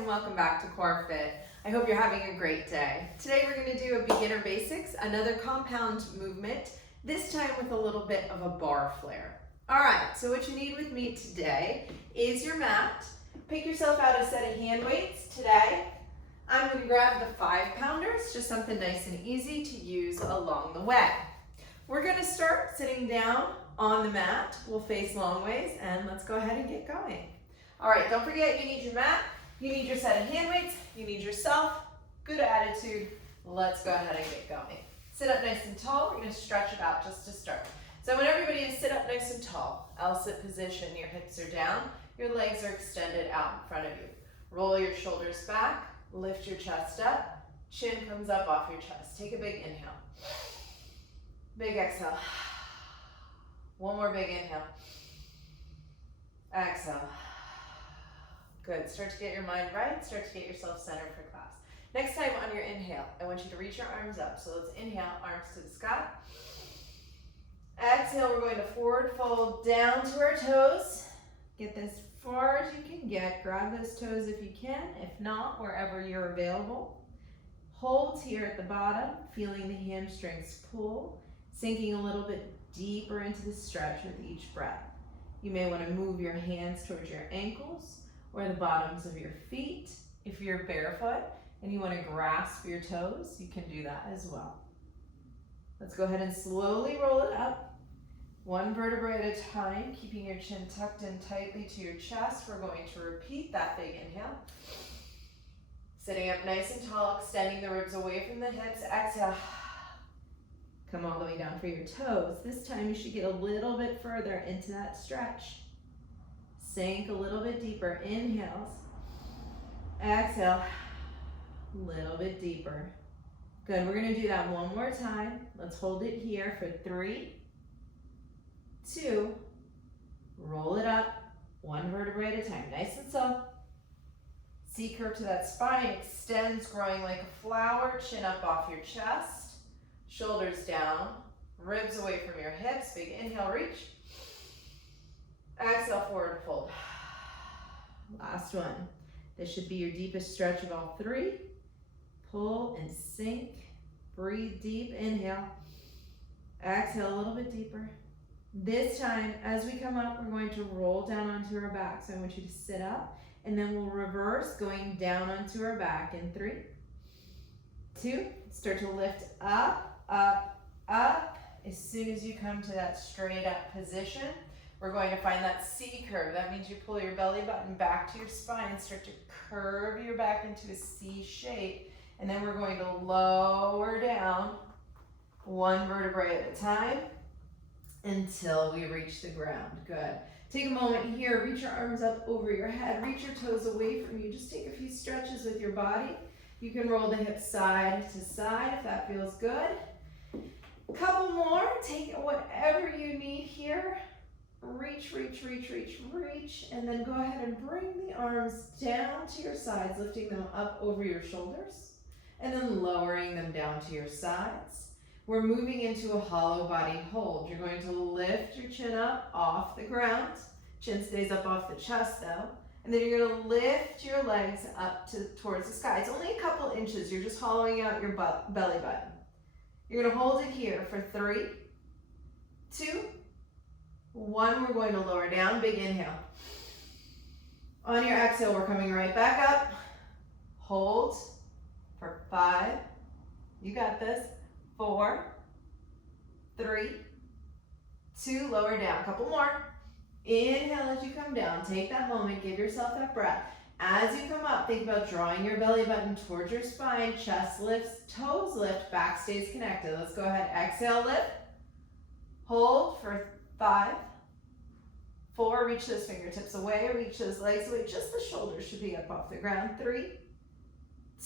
and welcome back to Core Fit. I hope you're having a great day. Today we're going to do a beginner basics, another compound movement, this time with a little bit of a bar flare. Alright, so what you need with me today is your mat. Pick yourself out a set of hand weights today. I'm going to grab the 5-pounders, just something nice and easy to use along the way. We're going to start sitting down on the mat. We'll face long ways and let's go ahead and get going. Alright, don't forget you need your mat, you need your set of hand weights, you need yourself, good attitude. Let's go ahead and get going. Sit up nice and tall. We're going to stretch it out just to start. So when everybody is sit up nice and tall, L-sit position, your hips are down, your legs are extended out in front of you. Roll your shoulders back, lift your chest up, chin comes up off your chest. Take a big inhale. Big exhale. One more big inhale. Exhale. Good. Start to get your mind right. Start to get yourself centered for class. Next time on your inhale, I want you to reach your arms up. So let's inhale, arms to the sky. Exhale, we're going to forward fold down to our toes. Get this far as you can get. Grab those toes if you can. If not, wherever you're available. Hold here at the bottom, feeling the hamstrings pull, sinking a little bit deeper into the stretch with each breath. You may want to move your hands towards your ankles or the bottoms of your feet. If you're barefoot and you want to grasp your toes, you can do that as well. Let's go ahead and slowly roll it up, one vertebrae at a time, keeping your chin tucked in tightly to your chest. We're going to repeat that big inhale. Sitting up nice and tall, extending the ribs away from the hips. Exhale. Come all the way down for your toes. This time you should get a little bit further into that stretch. Sink a little bit deeper. Inhales. Exhale. A little bit deeper. Good. We're going to do that one more time. Let's hold it here for 3, 2, roll it up, one vertebrae at a time. Nice and slow. C curve to that spine. Extends, growing like a flower. Chin up off your chest. Shoulders down. Ribs away from your hips. Big inhale, reach. Exhale, forward fold. Last one. This should be your deepest stretch of all 3. Pull and sink. Breathe deep. Inhale. Exhale a little bit deeper. This time, as we come up, we're going to roll down onto our back. So I want you to sit up, and then we'll reverse, going down onto our back in 3, 2. Start to lift up, up, up. As soon as you come to that straight up position, we're going to find that C curve. That means you pull your belly button back to your spine and start to curve your back into a C shape. And then we're going to lower down one vertebrae at a time until we reach the ground. Good. Take a moment here. Reach your arms up over your head. Reach your toes away from you. Just take a few stretches with your body. You can roll the hips side to side if that feels good. A couple more. Take whatever you need here. Reach, reach, reach, reach, reach, and then go ahead and bring the arms down to your sides, lifting them up over your shoulders, and then lowering them down to your sides. We're moving into a hollow body hold. You're going to lift your chin up off the ground. Chin stays up off the chest though. And then you're going to lift your legs up towards the sky. It's only a couple inches. You're just hollowing out your belly button. You're going to hold it here for 3, 2, 1, we're going to lower down, big inhale. On your exhale, we're coming right back up. Hold for 5, you got this, 4, 3, 2, lower down, a couple more. Inhale as you come down, take that moment, give yourself that breath. As you come up, think about drawing your belly button towards your spine, chest lifts, toes lift, back stays connected. Let's go ahead, exhale, lift. Hold for 5, 4, reach those fingertips away, reach those legs away, just the shoulders should be up off the ground. 3,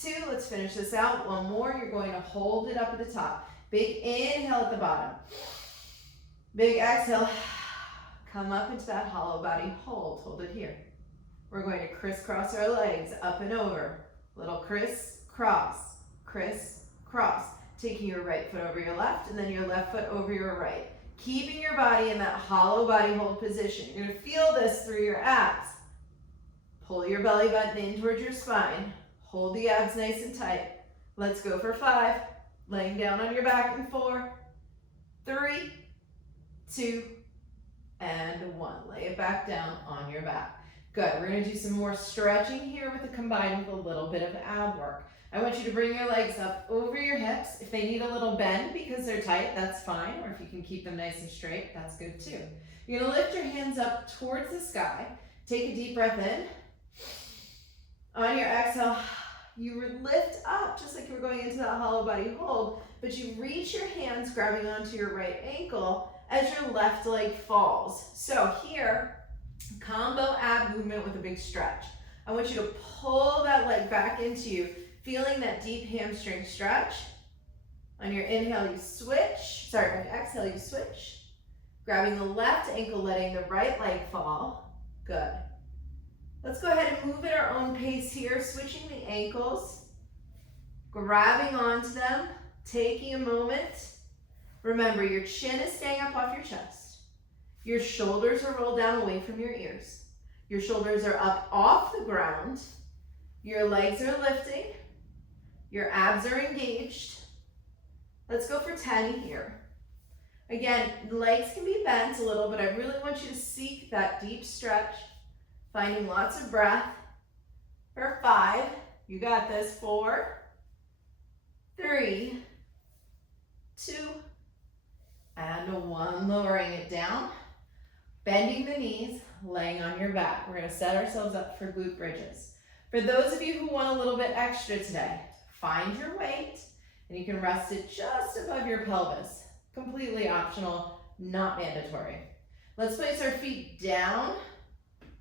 2, let's finish this out. One more, you're going to hold it up at the top. Big inhale at the bottom. Big exhale, come up into that hollow body hold it here. We're going to crisscross our legs up and over. Little crisscross, crisscross. Taking your right foot over your left and then your left foot over your right. Keeping your body in that hollow body hold position. You're going to feel this through your abs. Pull your belly button in towards your spine. Hold the abs nice and tight. Let's go for 5. Laying down on your back in 4, 3, 2, and 1. Lay it back down on your back. Good. We're going to do some more stretching here with it combined with a little bit of ab work. I want you to bring your legs up over your hips. If they need a little bend because they're tight, that's fine. Or if you can keep them nice and straight, that's good too. You're going to lift your hands up towards the sky. Take a deep breath in. On your exhale, you lift up just like you were going into that hollow body hold, but you reach your hands grabbing onto your right ankle as your left leg falls. So here, combo ab movement with a big stretch. I want you to pull that leg back into you, feeling that deep hamstring stretch. On your inhale, you switch. On your exhale, you switch. Grabbing the left ankle, letting the right leg fall. Good. Let's go ahead and move at our own pace here, switching the ankles, grabbing onto them, taking a moment. Remember, your chin is staying up off your chest. Your shoulders are rolled down away from your ears. Your shoulders are up off the ground. Your legs are lifting. Your abs are engaged. Let's go for 10 here. Again, legs can be bent a little, but I really want you to seek that deep stretch, finding lots of breath. For 5, you got this. 4, 3, 2, and 1. Lowering it down, bending the knees, laying on your back. We're going to set ourselves up for glute bridges. For those of you who want a little bit extra today, find your weight, and you can rest it just above your pelvis. Completely optional, not mandatory. Let's place our feet down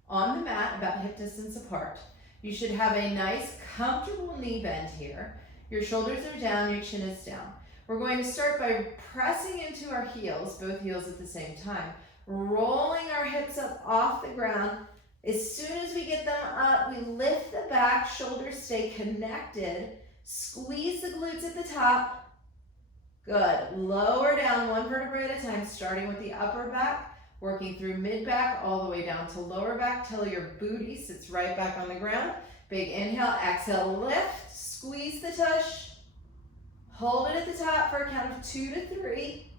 on the mat, about hip distance apart. You should have a nice, comfortable knee bend here. Your shoulders are down, your chin is down. We're going to start by pressing into our heels, both heels at the same time, rolling our hips up off the ground. As soon as we get them up, we lift the back, shoulders stay connected, squeeze the glutes at the top. Good. Lower down 1 vertebrae at a time, starting with the upper back, working through mid-back all the way down to lower back till your booty sits right back on the ground. Big inhale, exhale, lift, squeeze the tush, hold it at the top for a count of 2 to 3,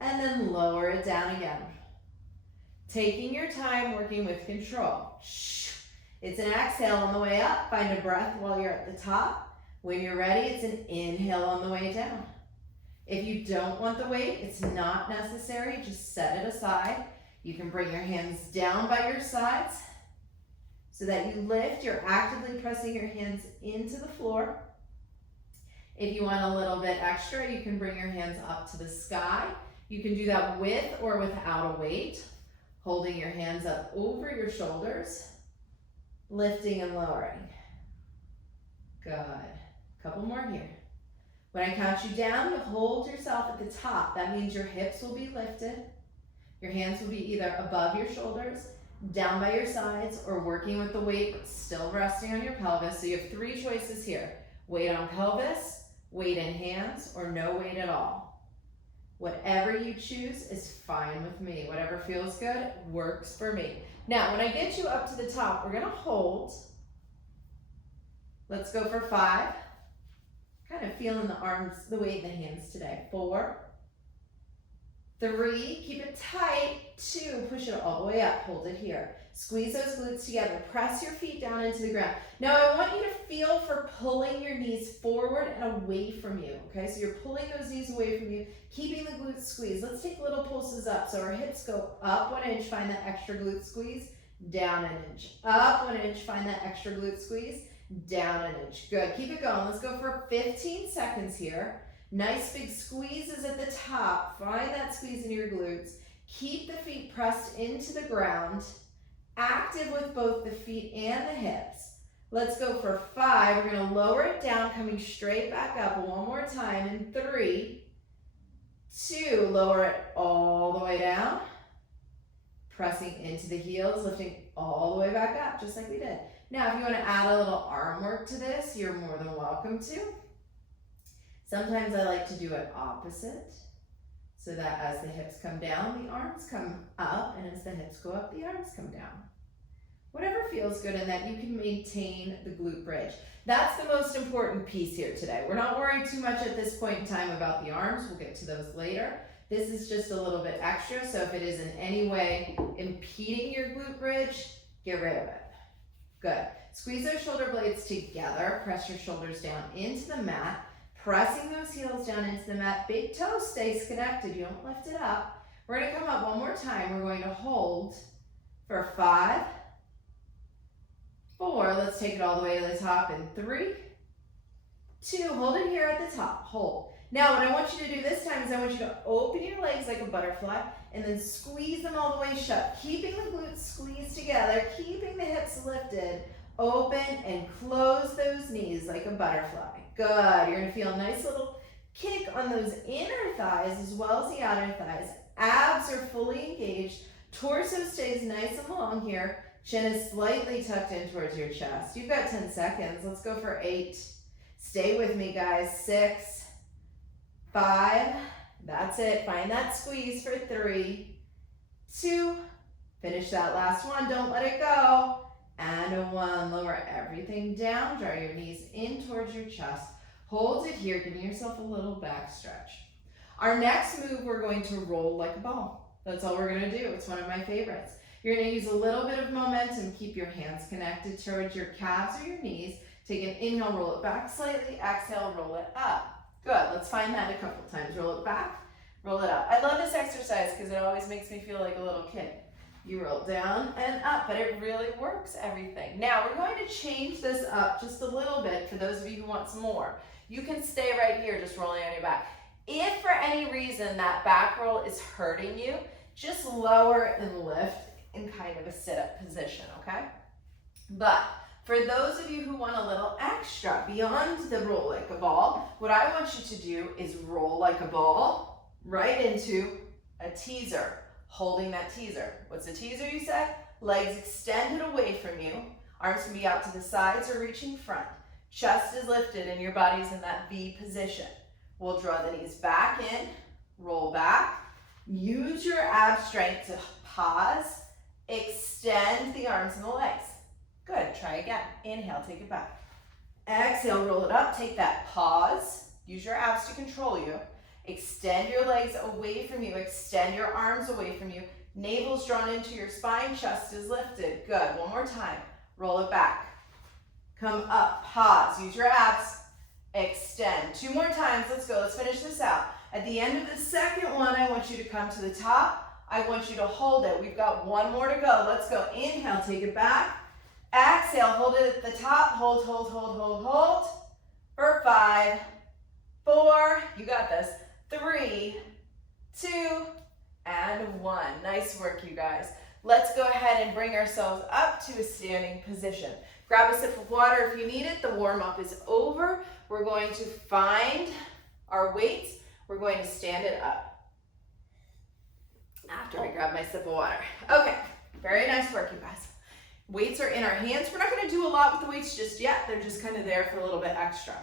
and then lower it down again. Taking your time, working with control. It's an exhale on the way up. Find a breath while you're at the top. When you're ready, it's an inhale on the way down. If you don't want the weight, it's not necessary. Just set it aside. You can bring your hands down by your sides so that you lift. You're actively pressing your hands into the floor. If you want a little bit extra, you can bring your hands up to the sky. You can do that with or without a weight. Holding your hands up over your shoulders, lifting and lowering. Good. Couple more here. When I count you down, you hold yourself at the top. That means your hips will be lifted. Your hands will be either above your shoulders, down by your sides, or working with the weight, but still resting on your pelvis. So you have 3 choices here. Weight on pelvis, weight in hands, or no weight at all. Whatever you choose is fine with me. Whatever feels good works for me. Now, when I get you up to the top, we're gonna hold. Let's go for 5. Kind of feeling the arms, the weight in the hands today. 4, 3, keep it tight. 2, push it all the way up, hold it here. Squeeze those glutes together, press your feet down into the ground. Now I want you to feel for pulling your knees forward and away from you, okay? So you're pulling those knees away from you, keeping the glutes squeezed. Let's take little pulses up. So our hips go up 1 inch, find that extra glute squeeze, down 1 inch. Up 1 inch, find that extra glute squeeze, down 1 inch. Good, keep it going. Let's go for 15 seconds here. Nice big squeezes at the top. Find that squeeze in your glutes. Keep the feet pressed into the ground. Active with both the feet and the hips. Let's go for 5. We're gonna lower it down, coming straight back up 1 more time in 3, 2, lower it all the way down. Pressing into the heels, lifting all the way back up, just like we did. Now, if you wanna add a little arm work to this, you're more than welcome to. Sometimes I like to do it opposite, so that as the hips come down, the arms come up, and as the hips go up, the arms come down. whatever feels good, and that you can maintain the glute bridge. That's the most important piece here today. We're not worried too much at this point in time about the arms. We'll get to those later. This is just a little bit extra, so if it is in any way impeding your glute bridge, get rid of it. Good. Squeeze those shoulder blades together. Press your shoulders down into the mat. Pressing those heels down into the mat. Big toe stays connected. You don't lift it up. We're going to come up one more time. We're going to hold for 5, 4. Let's take it all the way to the top in 3, 2. Hold it here at the top. Hold. Now, what I want you to do this time is I want you to open your legs like a butterfly and then squeeze them all the way shut, keeping the glutes squeezed together, keeping the hips lifted. Open and close those knees like a butterfly. Good. You're going to feel a nice little kick on those inner thighs as well as the outer thighs. Abs are fully engaged. Torso stays nice and long here. Chin is slightly tucked in towards your chest. You've got 10 seconds. Let's go for 8. Stay with me, guys. 6, 5. That's it. Find that squeeze for 3, 2. Finish that last one. Don't let it go. And a 1. Lower everything down. Draw your knees in towards your chest. Hold it here, giving yourself a little back stretch. Our next move, we're going to roll like a ball. That's all we're going to do. It's one of my favorites. You're going to use a little bit of momentum. Keep your hands connected towards your calves or your knees. Take an inhale, roll it back slightly. Exhale, roll it up. Good. Let's find that a couple times. Roll it back, roll it up. I love this exercise because it always makes me feel like a little kid. You roll down and up, but it really works everything. Now, we're going to change this up just a little bit for those of you who want some more. You can stay right here, just rolling on your back. If for any reason that back roll is hurting you, just lower and lift in kind of a sit-up position, okay? But for those of you who want a little extra beyond the roll like a ball, what I want you to do is roll like a ball right into a teaser. Holding that teaser. What's a teaser, you said? Legs extended away from you. Arms can be out to the sides or reaching front. Chest is lifted and your body's in that V position. We'll draw the knees back in, roll back. Use your ab strength to pause. Extend the arms and the legs. Good, try again. Inhale, take it back. Exhale, roll it up, take that pause. Use your abs to control you. Extend your legs away from you. Extend your arms away from you. Navel's drawn into your spine. Chest is lifted. Good. One more time. Roll it back. Come up. Pause. Use your abs. Extend. 2 more times. Let's go. Let's finish this out. At the end of the second one, I want you to come to the top. I want you to hold it. We've got 1 more to go. Let's go. Inhale. Take it back. Exhale. Hold it at the top. Hold, hold, hold, hold, hold. For 5, 4. You got this. 3, 2, and 1. Nice work, you guys. Let's go ahead and bring ourselves up to a standing position. Grab a sip of water if you need it. The warm-up is over. We're going to find our weights. We're going to stand it up after I grab my sip of water. Okay, very nice work, you guys. Weights are in our hands. We're not going to do a lot with the weights just yet. They're just kind of there for a little bit extra.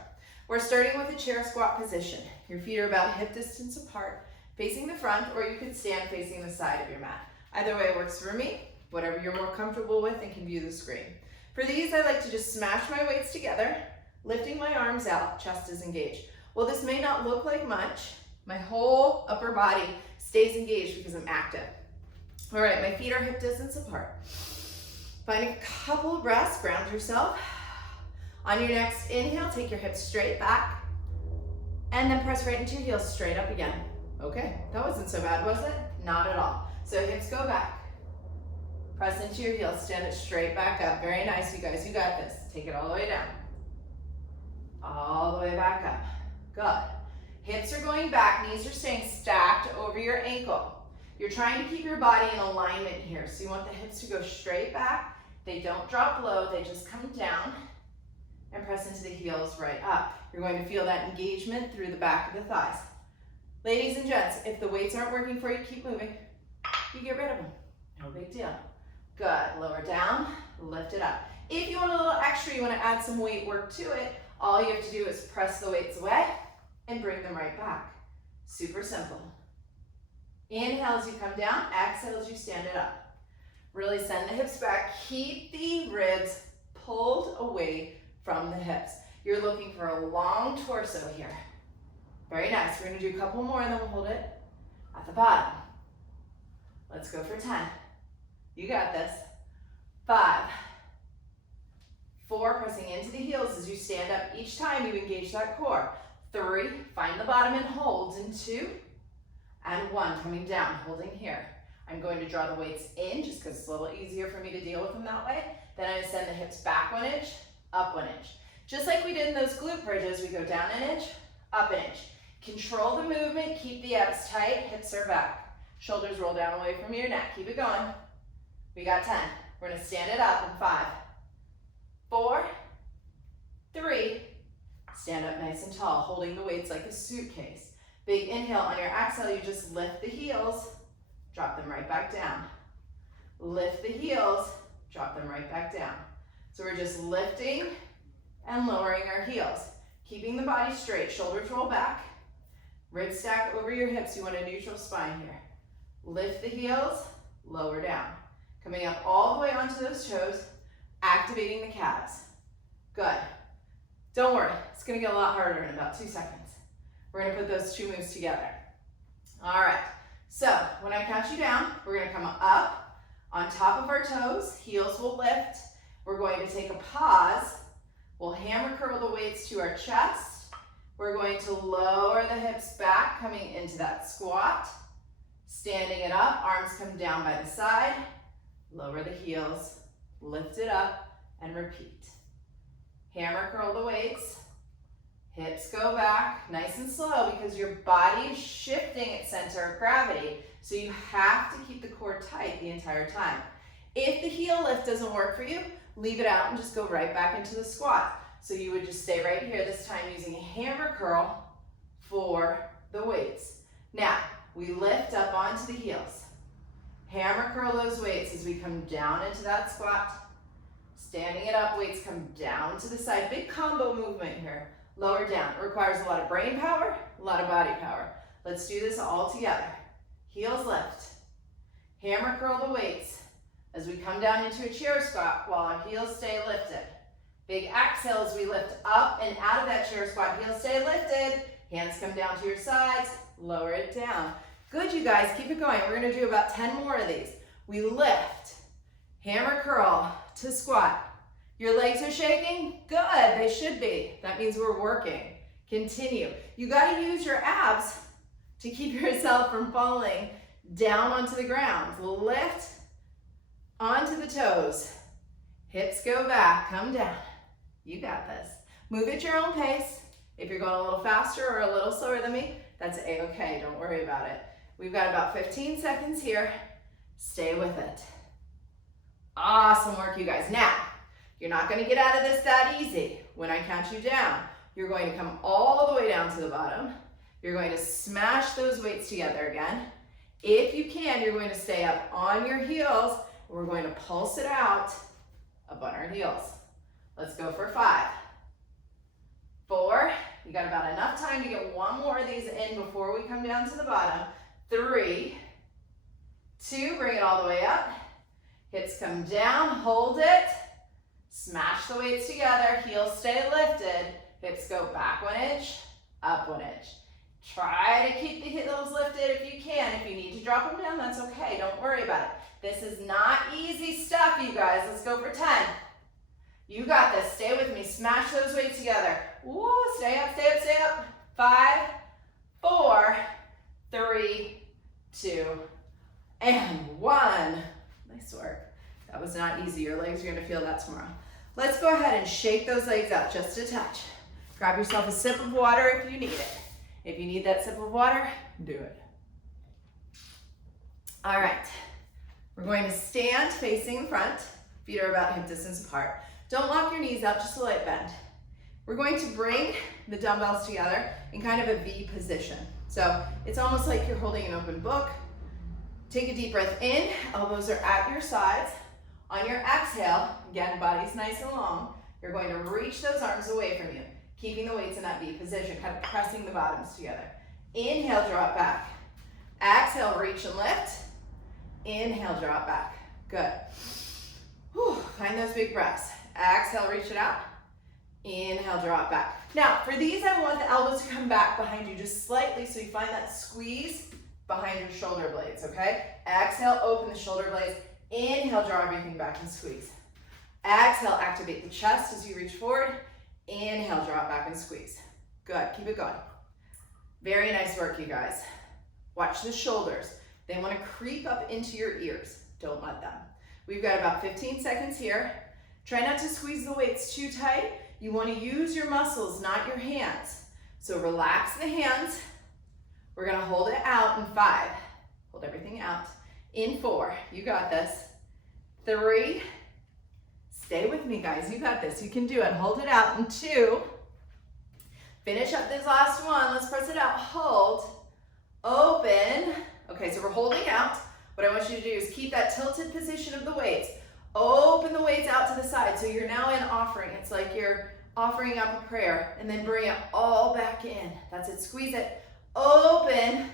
We're starting with a chair squat position. Your feet are about hip distance apart, facing the front, or you can stand facing the side of your mat. Either way works for me, whatever you're more comfortable with and can view the screen. For these, I like to just smash my weights together, lifting my arms out, chest is engaged. While this may not look like much, my whole upper body stays engaged because I'm active. All right, my feet are hip distance apart. Find a couple of breaths, ground yourself. On your next inhale, take your hips straight back, and then press right into your heels, straight up again. Okay, that wasn't so bad, was it? Not at all. So hips go back. Press into your heels, stand it straight back up. Very nice, you guys, you got this. Take it all the way down. All the way back up. Good. Hips are going back, knees are staying stacked over your ankle. You're trying to keep your body in alignment here. So you want the hips to go straight back. They don't drop low, they just come down. And press into the heels right up. You're going to feel that engagement through the back of the thighs. Ladies and gents, if the weights aren't working for you, keep moving. You get rid of them. No big deal. Good. Lower down, lift it up. If you want a little extra, you want to add some weight work to it, all you have to do is press the weights away and bring them right back. Super simple. Inhale as you come down, exhale as you stand it up. Really send the hips back. Keep the ribs pulled away from the hips. You're looking for a long torso here. Very nice. We're gonna do a couple more and then we'll hold it at the bottom. Let's go for 10. You got this. 5, 4, pressing into the heels as you stand up. Each time you engage that core. 3, find the bottom and hold in 2, and 1, coming down, holding here. I'm going to draw the weights in just because it's a little easier for me to deal with them that way. Then I'm going to send the hips back 1 inch, up 1 inch. Just like we did in those glute bridges, we go down 1 inch, up 1 inch. Control the movement, keep the abs tight, hips are back. Shoulders roll down away from your neck. Keep it going. We got 10. We're going to stand it up in 5, 4, 3, stand up nice and tall, holding the weights like a suitcase. Big inhale. On your exhale, you just lift the heels, drop them right back down. Lift the heels, drop them right back down. So we're just lifting and lowering our heels. Keeping the body straight, shoulders roll back. Ribs stack over your hips. You want a neutral spine here. Lift the heels, lower down. Coming up all the way onto those toes, activating the calves. Good. Don't worry, it's gonna get a lot harder in about 2 seconds. We're gonna put those 2 moves together. All right, so when I count you down, we're gonna come up on top of our toes, heels will lift. We're going to take a pause. We'll hammer curl the weights to our chest. We're going to lower the hips back, coming into that squat. Standing it up, arms come down by the side. Lower the heels, lift it up, and repeat. Hammer curl the weights. Hips go back, nice and slow, because your body is shifting its center of gravity, so you have to keep the core tight the entire time. If the heel lift doesn't work for you, leave it out and just go right back into the squat. So you would just stay right here, this time using a hammer curl for the weights. Now, we lift up onto the heels. Hammer curl those weights as we come down into that squat. Standing it up, weights come down to the side. Big combo movement here. Lower down. It requires a lot of brain power, a lot of body power. Let's do this all together. Heels lift. Hammer curl the weights as we come down into a chair squat while our heels stay lifted. Big exhale as we lift up and out of that chair squat. Heels stay lifted. Hands come down to your sides. Lower it down. Good, you guys. Keep it going. We're going to do about 10 more of these. We lift. Hammer curl to squat. Your legs are shaking? Good, they should be. That means we're working. Continue. You gotta use your abs to keep yourself from falling down onto the ground. Lift onto the toes. Hips go back, come down. You got this. Move at your own pace. If you're going a little faster or a little slower than me, that's a-okay, don't worry about it. We've got about 15 seconds here. Stay with it. Awesome work, you guys. Now, you're not going to get out of this that easy. When I count you down, you're going to come all the way down to the bottom. You're going to smash those weights together again. If you can, you're going to stay up on your heels. We're going to pulse it out up on our heels. Let's go for 5, 4. You got about enough time to get 1 more of these in before we come down to the bottom. 3, 2, bring it all the way up. Hips come down, hold it. Smash the weights together, heels stay lifted. Hips go back 1 inch, up 1 inch. Try to keep the heels lifted if you can. If you need to drop them down, that's okay. Don't worry about it. This is not easy stuff, you guys. Let's go for 10. You got this. Stay with me. Smash those weights together. Woo, stay up, stay up, stay up. 5, 4, 3, 2, and 1. Nice work. That was not easy. Your legs are going to feel that tomorrow. Let's go ahead and shake those legs out just a touch. Grab yourself a sip of water if you need it. If you need that sip of water, do it. All right. We're going to stand facing the front. Feet are about hip distance apart. Don't lock your knees out, just a light bend. We're going to bring the dumbbells together in kind of a V position. So it's almost like you're holding an open book. Take a deep breath in, elbows are at your sides. On your exhale, again, body's nice and long, you're going to reach those arms away from you, keeping the weights in that V position, kind of pressing the bottoms together. Inhale, drop back. Exhale, reach and lift. Inhale, drop back. Good. Whew. Find those big breaths. Exhale, reach it out. Inhale, draw it back. Now, for these, I want the elbows to come back behind you just slightly so you find that squeeze behind your shoulder blades, okay? Exhale, open the shoulder blades. Inhale, draw everything back and squeeze. Exhale, activate the chest as you reach forward. Inhale, draw it back and squeeze. Good, keep it going. Very nice work, you guys. Watch the shoulders. They want to creep up into your ears. Don't let them. We've got about 15 seconds here. Try not to squeeze the weights too tight. You want to use your muscles, not your hands. So relax the hands. We're going to hold it out in 5. Hold everything out. In 4. You got this. 3. Stay with me, guys. You got this. You can do it. Hold it out in 2. Finish up this last one. Let's press it out. Hold. Open. Okay, so we're holding out. What I want you to do is keep that tilted position of the weights. Open the weights out to the side. So you're now in offering. It's like you're offering up a prayer. And then bring it all back in. That's it. Squeeze it. Open.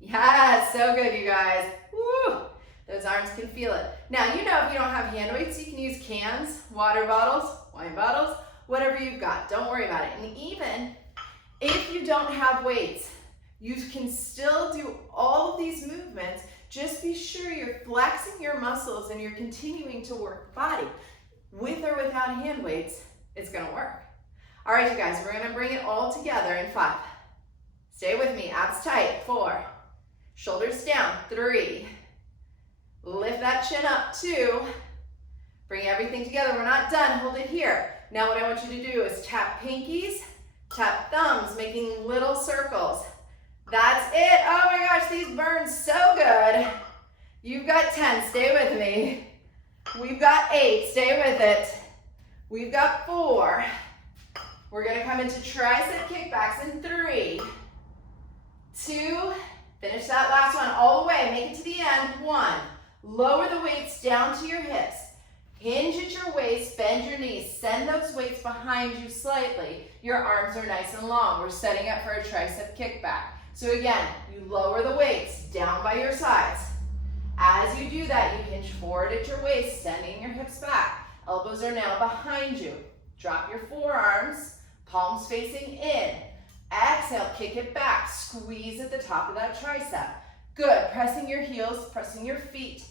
Yes, so good, you guys. Woo. Those arms can feel it. Now, you know if you don't have hand weights, you can use cans, water bottles, wine bottles, whatever you've got. Don't worry about it. And even if you don't have weights, you can still do all of these movements. Just be sure you're flexing your muscles and you're continuing to work the body. With or without hand weights, it's gonna work. All right, you guys, we're gonna bring it all together in 5. Stay with me, abs tight. 4, shoulders down. 3, lift that chin up. 2, bring everything together. We're not done, hold it here. Now what I want you to do is tap pinkies, tap thumbs, making little circles. That's it. Oh my gosh, these burn so good. You've got 10, stay with me. We've got 8, stay with it. We've got 4. We're gonna come into tricep kickbacks in 3, 2, finish that last one all the way, make it to the end. 1, lower the weights down to your hips. Hinge at your waist, bend your knees, send those weights behind you slightly. Your arms are nice and long. We're setting up for a tricep kickback. So again, you lower the weights down by your sides. As you do that, you hinge forward at your waist, sending your hips back. Elbows are now behind you. Drop your forearms, palms facing in. Exhale, kick it back. Squeeze at the top of that tricep. Good, pressing your heels, pressing your feet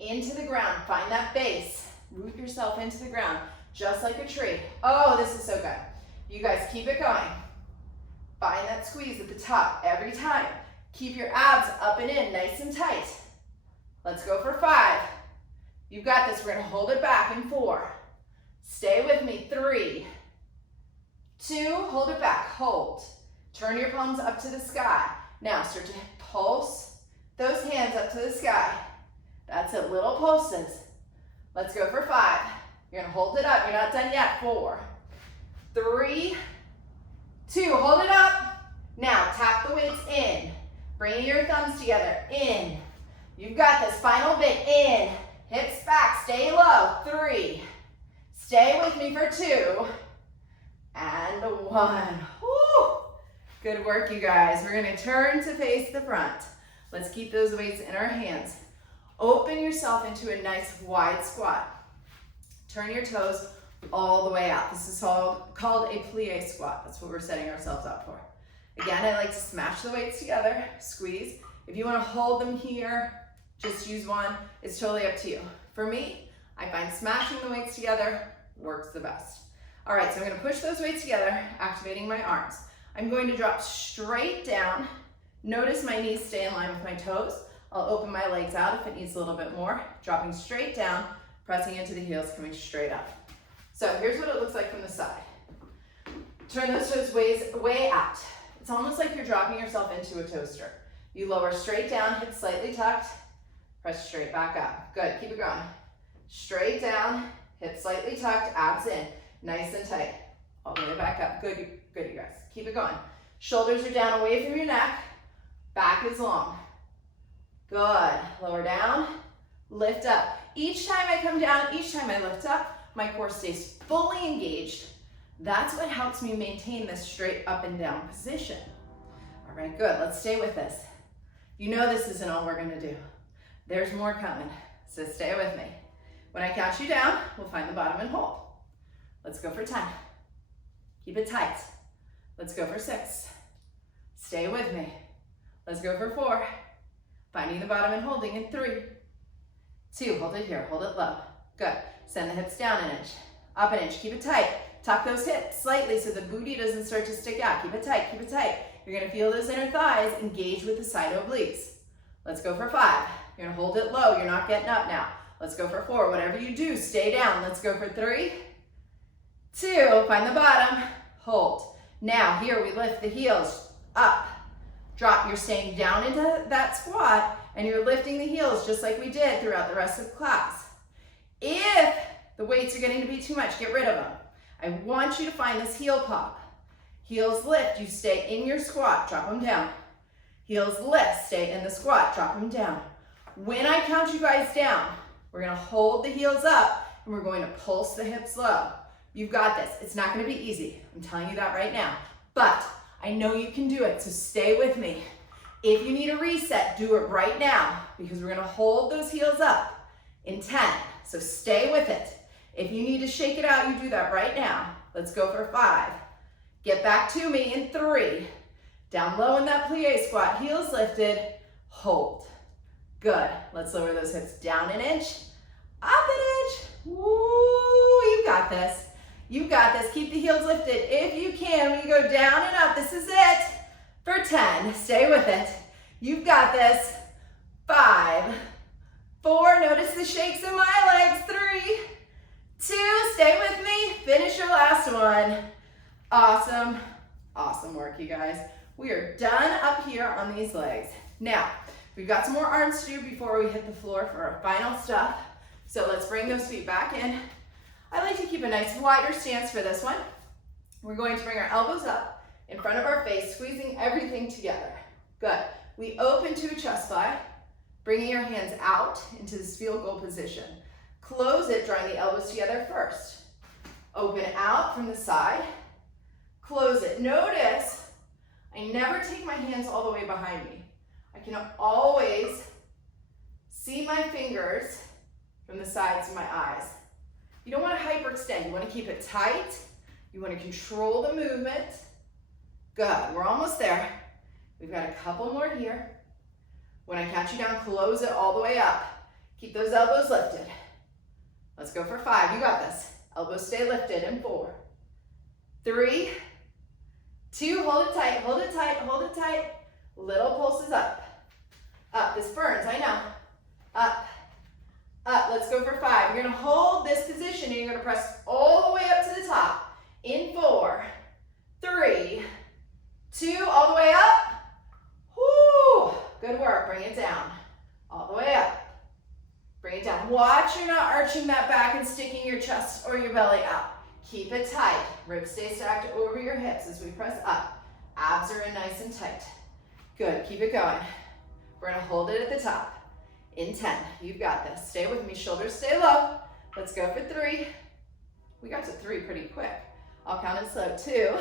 into the ground. Find that base. Root yourself into the ground, just like a tree. Oh, this is so good. You guys keep it going. Find that squeeze at the top every time. Keep your abs up and in, nice and tight. Let's go for 5. You've got this. We're gonna hold it back in 4. Stay with me. 3, 2, hold it back, hold. Turn your palms up to the sky. Now start to pulse those hands up to the sky. That's it, little pulses. Let's go for 5. You're gonna hold it up, you're not done yet. 4, 3, 2, hold it up. Now tap the weights in. Bring your thumbs together, in. You've got this, final bit, in. Hips back, stay low. 3, stay with me for 2, and 1. Woo. Good work, you guys. We're gonna turn to face the front. Let's keep those weights in our hands. Open yourself into a nice wide squat. Turn your toes all the way out. This is called a plie squat. That's what we're setting ourselves up for. Again, I like to smash the weights together, squeeze. If you want to hold them here, just use one. It's totally up to you. For me, I find smashing the weights together works the best. All right, so I'm going to push those weights together, activating my arms. I'm going to drop straight down. Notice my knees stay in line with my toes. I'll open my legs out if it needs a little bit more. Dropping straight down, pressing into the heels, coming straight up. So here's what it looks like from the side. Turn those toes way out. It's almost like you're dropping yourself into a toaster. You lower straight down, hips slightly tucked, press straight back up. Good, keep it going. Straight down, hips slightly tucked, abs in, nice and tight. All the way back up. Good, you guys. Keep it going. Shoulders are down away from your neck. Back is long. Good. Lower down, lift up. Each time I come down, each time I lift up, my core stays fully engaged. That's what helps me maintain this straight up and down position. All right, good. Let's stay with this. You know this isn't all we're gonna do. There's more coming, so stay with me. When I count you down, we'll find the bottom and hold. Let's go for 10. Keep it tight. Let's go for 6. Stay with me. Let's go for 4. Finding the bottom and holding in 3, 2, hold it here, hold it low. Good. Send the hips down an inch, up an inch, keep it tight. Tuck those hips slightly so the booty doesn't start to stick out. Keep it tight, keep it tight. You're gonna feel those inner thighs engage with the side obliques. Let's go for 5. You're gonna hold it low, you're not getting up now. Let's go for 4, whatever you do, stay down. Let's go for 3, 2, find the bottom, hold. Now here we lift the heels up, drop. You're staying down into that squat and you're lifting the heels just like we did throughout the rest of the class. If the weights are getting to be too much, get rid of them. I want you to find this heel pop. Heels lift, you stay in your squat, drop them down. Heels lift, stay in the squat, drop them down. When I count you guys down, we're gonna hold the heels up and we're going to pulse the hips low. You've got this. It's not gonna be easy. I'm telling you that right now. But I know you can do it, so stay with me. If you need a reset, do it right now because we're gonna hold those heels up in 10. So stay with it. If you need to shake it out, you do that right now. Let's go for 5. Get back to me in 3. Down low in that plie squat, heels lifted, hold. Good. Let's lower those hips down an inch, up an inch. Woo, you got this. You got this. Keep the heels lifted. If you can, when you go down and up, this is it. For 10, stay with it. You've got this. 5, 4, notice the shakes in my legs. 3, 2, stay with me. Finish your last one. Awesome, awesome work, you guys. We are done up here on these legs. Now, we've got some more arms to do before we hit the floor for our final stuff. So let's bring those feet back in. I like to keep a nice wider stance for this one. We're going to bring our elbows up in front of our face, squeezing everything together. Good. We open to a chest fly, bringing your hands out into this field goal position. Close it, drawing the elbows together first. Open out from the side. Close it. Notice, I never take my hands all the way behind me. I can always see my fingers from the sides of my eyes. You don't want to hyperextend. You want to keep it tight. You want to control the movement. Good. We're almost there. We've got a couple more here. When I count you down, close it all the way up. Keep those elbows lifted. Let's go for 5. You got this. Elbows stay lifted in 4, 3, 2, hold it tight, hold it tight, hold it tight. Little pulses up. Up, this burns, I know. Up, up, let's go for 5. You're gonna hold this position and you're gonna press all the way up to the top. In 4, 3, 2, all the way up. Whoo, good work, bring it down. All the way up. Bring it down. Watch you're not arching that back and sticking your chest or your belly out. Keep it tight. Ribs stay stacked over your hips as we press up. Abs are in nice and tight. Good, keep it going. We're gonna hold it at the top. In 10, you've got this. Stay with me, shoulders stay low. Let's go for 3. We got to 3 pretty quick. I'll count it slow, 2.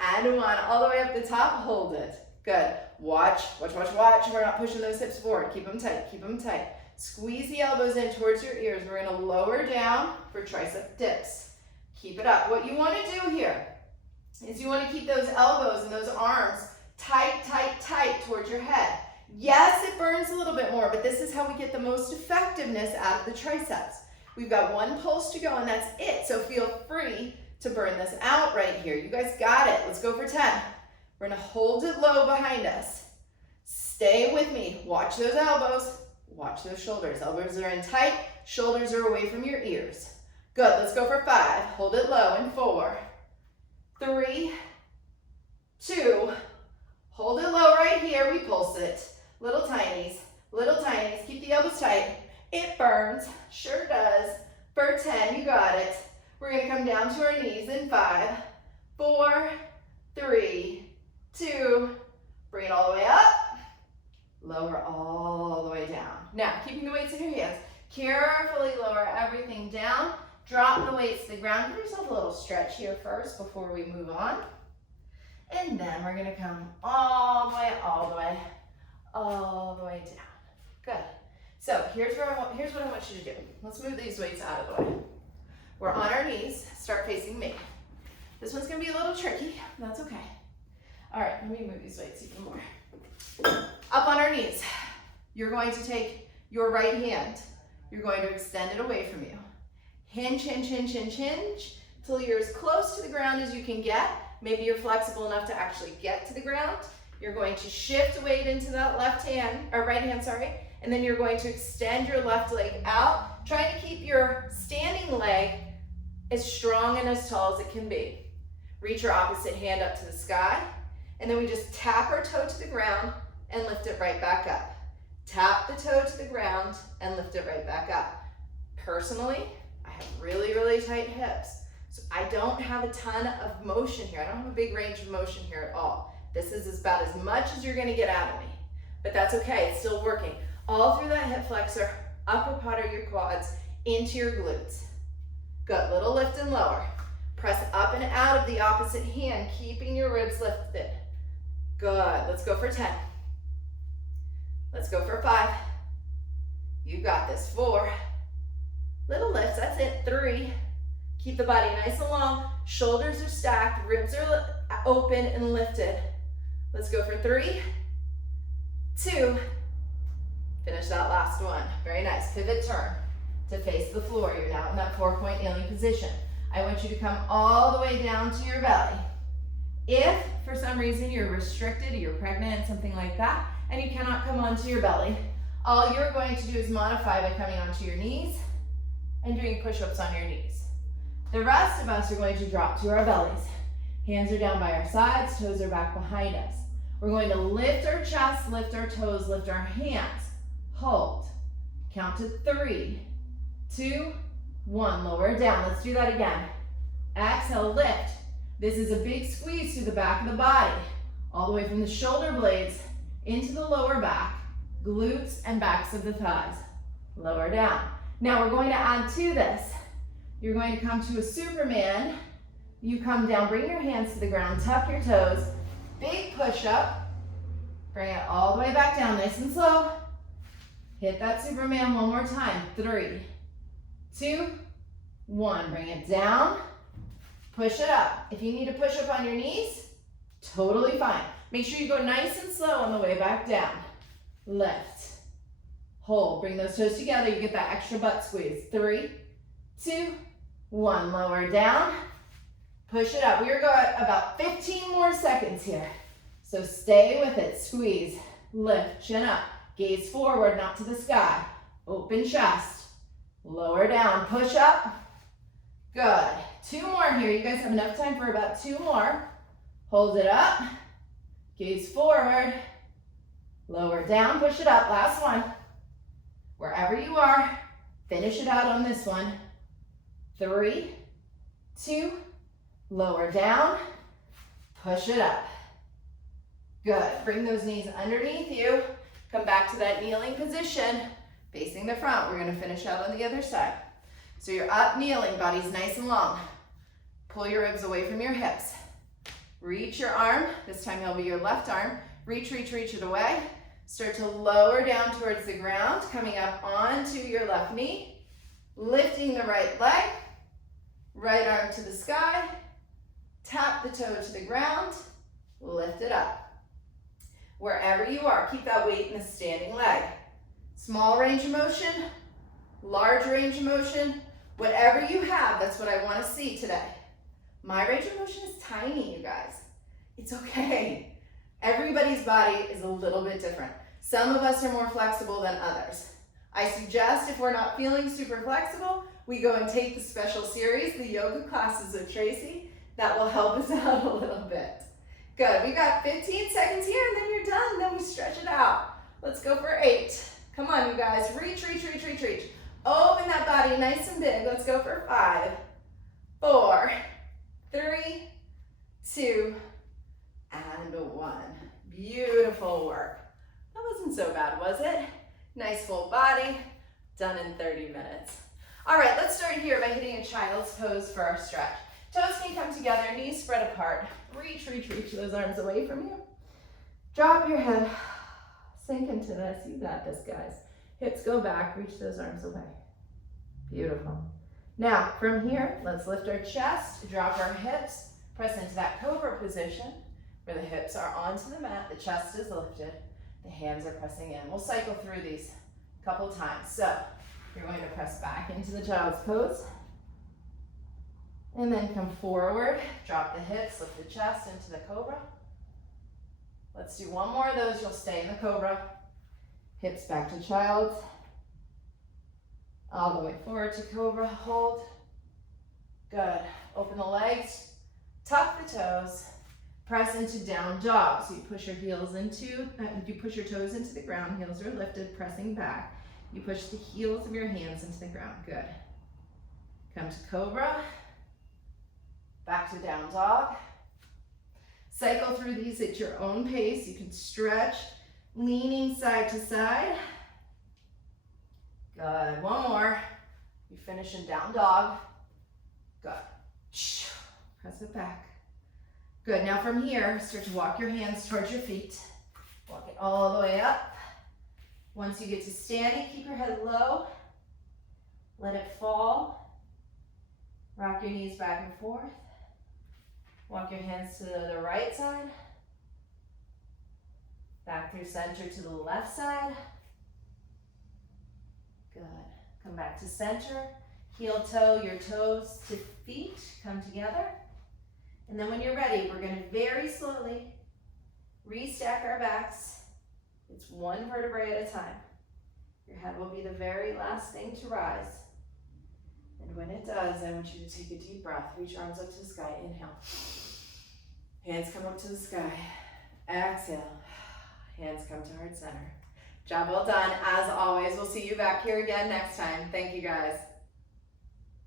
And 1, all the way up the top, hold it. Good, watch, watch, watch, watch. We're not pushing those hips forward. Keep them tight, keep them tight. Squeeze the elbows in towards your ears. We're gonna lower down for tricep dips. Keep it up. What you wanna do here is you wanna keep those elbows and those arms tight, tight, tight towards your head. Yes, it burns a little bit more, but this is how we get the most effectiveness out of the triceps. We've got 1 pulse to go and that's it. So feel free to burn this out right here. You guys got it. Let's go for 10. We're gonna hold it low behind us. Stay with me. Watch those elbows. Watch those shoulders. Elbows are in tight, shoulders are away from your ears. Good, let's go for 5. Hold it low in 4, 3, 2. Hold it low right here, we pulse it. Little tinies, keep the elbows tight. It burns, sure does. For 10, you got it. We're gonna come down to our knees in 5, 4, 3, 2. Bring it all the way up. Lower all the way down. Now, keeping the weights in your hands, carefully lower everything down. Drop the weights to the ground. Give yourself a little stretch here first before we move on. And then we're gonna come all the way, all the way, all the way down. Good. So here's what I want you to do. Let's move these weights out of the way. We're on our knees, start facing me. This one's gonna be a little tricky, that's okay. All right, let me move these weights even more. Up on our knees. You're going to take your right hand. You're going to extend it away from you. Hinge, hinge, hinge, hinge, hinge, till you're as close to the ground as you can get. Maybe you're flexible enough to actually get to the ground. You're going to shift weight into that left hand, or right hand, sorry, and then you're going to extend your left leg out, trying to keep your standing leg as strong and as tall as it can be. Reach your opposite hand up to the sky, and then we just tap our toe to the ground and lift it right back up. Tap the toe to the ground and lift it right back up. Personally, I have really, really tight hips, so I don't have a ton of motion here. I don't have a big range of motion here at all. This is about as much as you're gonna get out of me, but that's okay, it's still working. All through that hip flexor, upper part of your quads, into your glutes. Good, little lift and lower. Press up and out of the opposite hand, keeping your ribs lifted. Good, let's go for 10. Let's go for 5. You got this, 4. Little lifts, that's it, 3. Keep the body nice and long, shoulders are stacked, ribs are open and lifted. Let's go for 3, 2. Finish that last one, very nice. Pivot turn to face the floor. You're now in that 4-point kneeling position. I want you to come all the way down to your belly. If for some reason you're restricted, or you're pregnant, something like that, and you cannot come onto your belly, all you're going to do is modify by coming onto your knees and doing push-ups on your knees. The rest of us are going to drop to our bellies. Hands are down by our sides, toes are back behind us. We're going to lift our chest, lift our toes, lift our hands. Hold. Count to 3, 2, 1. Lower it down. Let's do that again. Exhale, lift. This is a big squeeze through the back of the body, all the way from the shoulder blades into the lower back, glutes and backs of the thighs. Lower down. Now we're going to add to this. You're going to come to a Superman. You come down, bring your hands to the ground, tuck your toes, big push up, bring it all the way back down, nice and slow. Hit that Superman one more time. 3, 2, 1. Bring it down, push it up. If you need to push up on your knees, totally fine. Make sure you go nice and slow on the way back down. Lift, hold, bring those toes together, you get that extra butt squeeze. 3, 2, 1. Lower down, push it up. We're going about 15 more seconds here. So stay with it, squeeze, lift, chin up, gaze forward, not to the sky. Open chest, lower down, push up. Good. 2 more here. You guys have enough time for about 2 more. Hold it up, gaze forward, lower down, push it up. Last one. Wherever you are, finish it out on this one. 3, 2, lower down, push it up. Good. Bring those knees underneath you. Come back to that kneeling position, facing the front. We're going to finish out on the other side. So you're up kneeling, body's nice and long. Pull your ribs away from your hips. Reach your arm. This time it'll be your left arm. Reach, reach, reach it away. Start to lower down towards the ground, coming up onto your left knee. Lifting the right leg. Right arm to the sky. Tap the toe to the ground. Lift it up. Wherever you are, keep that weight in the standing leg. Small range of motion, large range of motion, whatever you have, that's what I want to see today. My range of motion is tiny, you guys. It's okay. Everybody's body is a little bit different. Some of us are more flexible than others. I suggest if we're not feeling super flexible, we go and take the special series, the yoga classes with Tracy. That will help us out a little bit. Good, we got 15 seconds here and then you're done. Then we stretch it out. Let's go for 8. Come on, you guys. Reach, reach, reach, reach, reach. Open that body nice and big. Let's go for 5, 4, 3, 2, and 1. Beautiful work. That wasn't so bad, was it? Nice full body, done in 30 minutes. All right, let's start here by hitting a child's pose for our stretch. Toes can come together, knees spread apart. Reach, reach, reach those arms away from you. Drop your head. Sink into this. You got this, guys. Hips go back, reach those arms away. Beautiful. Now, from here, let's lift our chest, drop our hips, press into that cobra position where the hips are onto the mat, the chest is lifted, the hands are pressing in. We'll cycle through these a couple times. So, you're going to press back into the child's pose, and then come forward, drop the hips, lift the chest into the cobra. Let's do one more of those. You'll stay in the cobra. Hips back to child's. All the way forward to cobra, hold. Good. Open the legs, tuck the toes, press into down dog. So you push your heels into, you push your toes into the ground, heels are lifted, pressing back. You push the heels of your hands into the ground. Good. Come to cobra, back to down dog. Cycle through these at your own pace. You can stretch, leaning side to side. Good, one more. You finish in down dog. Good. Press it back. Good, now from here, start to walk your hands towards your feet. Walk it all the way up. Once you get to standing, keep your head low. Let it fall. Rock your knees back and forth. Walk your hands to the right side. Back through center to the left side. Good. Come back to center. Heel toe, your toes to feet come together. And then when you're ready, we're going to very slowly restack our backs. It's one vertebrae at a time. Your head will be the very last thing to rise. And when it does, I want you to take a deep breath. Reach your arms up to the sky. Inhale. Hands come up to the sky. Exhale. Hands come to heart center. Job well done. As always, we'll see you back here again next time. Thank you, guys.